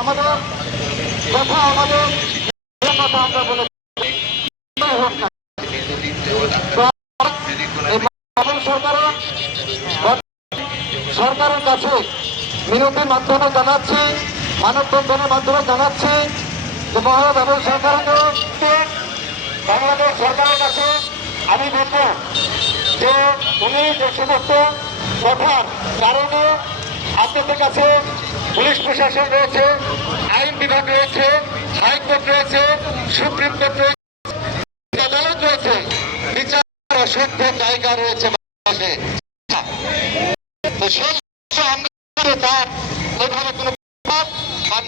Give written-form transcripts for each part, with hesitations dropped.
আমাদের কথা আমাদের কথা আমরা বলে সরকারের কাছে মিনতির মাধ্যমে জানাচ্ছি, মানববন্ধনের মাধ্যমে জানাচ্ছি যে মহারাজ এবং সরকারকে বাংলাদেশ সরকারের কাছে আমি বলব যে উনি যে সমস্ত কথার কারণে আপনাদের কাছে পুলিশ প্রশাসন রয়েছে, আইন বিভাগ রয়েছে, হাইকোর্ট রয়েছে, সুপ্রিম কোর্ট রয়েছে, আদালত রয়েছে, বিচার অসংখ্য জায়গা রয়েছে বাংলাদেশে। তো সেই তার ওইভাবে কোনো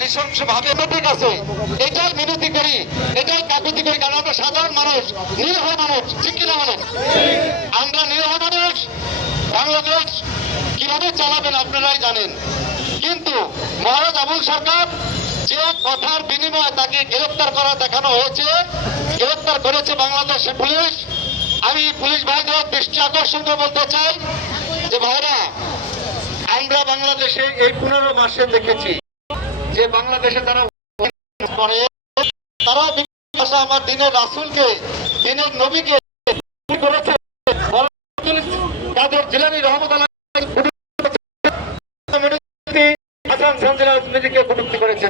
নৃশংস ভাবে ঠিক আছে, এটাই মিনতি করি, এটাই কাকুতি করি, কারণ আমরা সাধারণ মানুষ, নিরীহ মানুষ, ঠিক কিনা মানুষ, আমরা নিরীহ মানুষ। বাংলাদেশ কিভাবে চালাবেন আপনারাই জানেন, কিন্তু মহারাজ আবুল সরকার যে কথার বিনিময়ে তাকে গ্রেফতার করা দেখানো হয়েছে, গ্রেফতার করেছে বাংলাদেশের পুলিশ। আমি পুলিশ ভাইদের দৃষ্টি আকর্ষণ করে বলতে চাই যে ভাইরা, আমরা বাংলাদেশে এই 15 মাসে দেখেছি যে বাংলাদেশে তারা আমার দিনের রাসূলকে, দিনের নবীকে করেছে, কাদের জিলানী রহমতুল্লাহ হাসান সঞ্জনাকে কটূক্তি করেছে।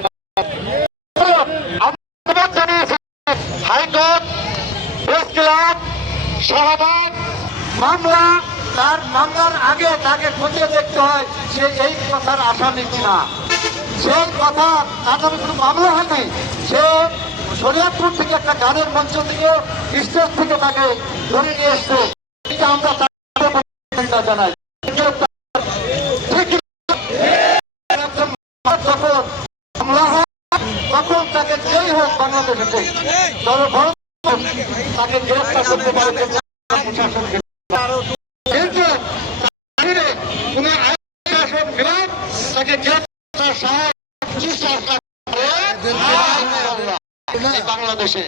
হাইকোর্ট, প্রেস ক্লাব, শাহবাগ মামলা, তার মামলার আগে তাকে খতিয়ে দেখতে হয় সে এই কথার আসামি কিনা। সেই কথা তাদের কোনো মামলা হয়নি, সে শরীয়তপুর থেকে একটা গানের মঞ্চ থেকে স্টেজ থেকে তাকে ধরে নিয়ে এসছে। এটা আমরা জানাই। তখন তাকে যেই হোক বাংলাদেশে তাকে গ্রেফতার করতে পারে, কিন্তু কোন আইন শাসন বিভাগ তাকে গ্রেফতার বাংলাদেশে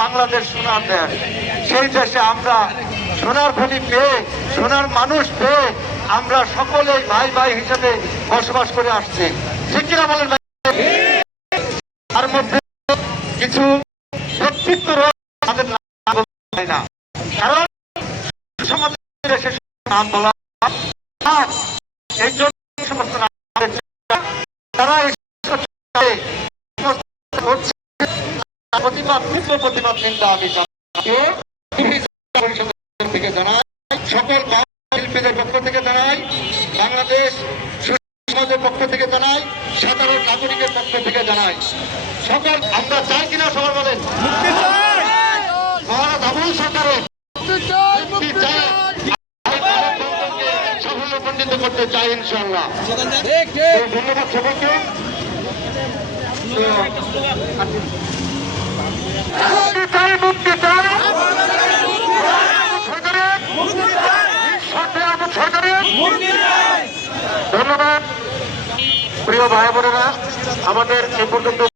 বাংলাদেশ সোনার দেশ, সেই দেশে আমরা সোনার খনি পেয়ে, সোনার মানুষ পেয়ে আমরা সকলেই ভাই ভাই হিসেবে বসবাস করে আসছি, ঠিক কিনা বলেন? তার মধ্যে কিছু ব্যক্তিত্ব তাদের না, কারণ সমাজের দেশের নাম বলা, এই জন্য সমস্ত তারা প্রতিবাদ, তীব্র প্রতিবাদ নিন্দা আমি থেকে জানাই, সকল শিল্পীদের পক্ষ থেকে জানাই, বাংলাদেশ সমাজের পক্ষ থেকে জানাই, সাধারণ নাগরিকের পক্ষ থেকে জানাই। সকল আমরা চাই কিনা সবার বলেন, মহারাজ আবুল সরকারের সাফল্যমণ্ডিত করতে চাই ইনশাআল্লাহ। ধন্যবাদ সকলকে। ধন্যবাদ প্রিয় ভাই বোনেরা, আমাদের এ পর্যন্ত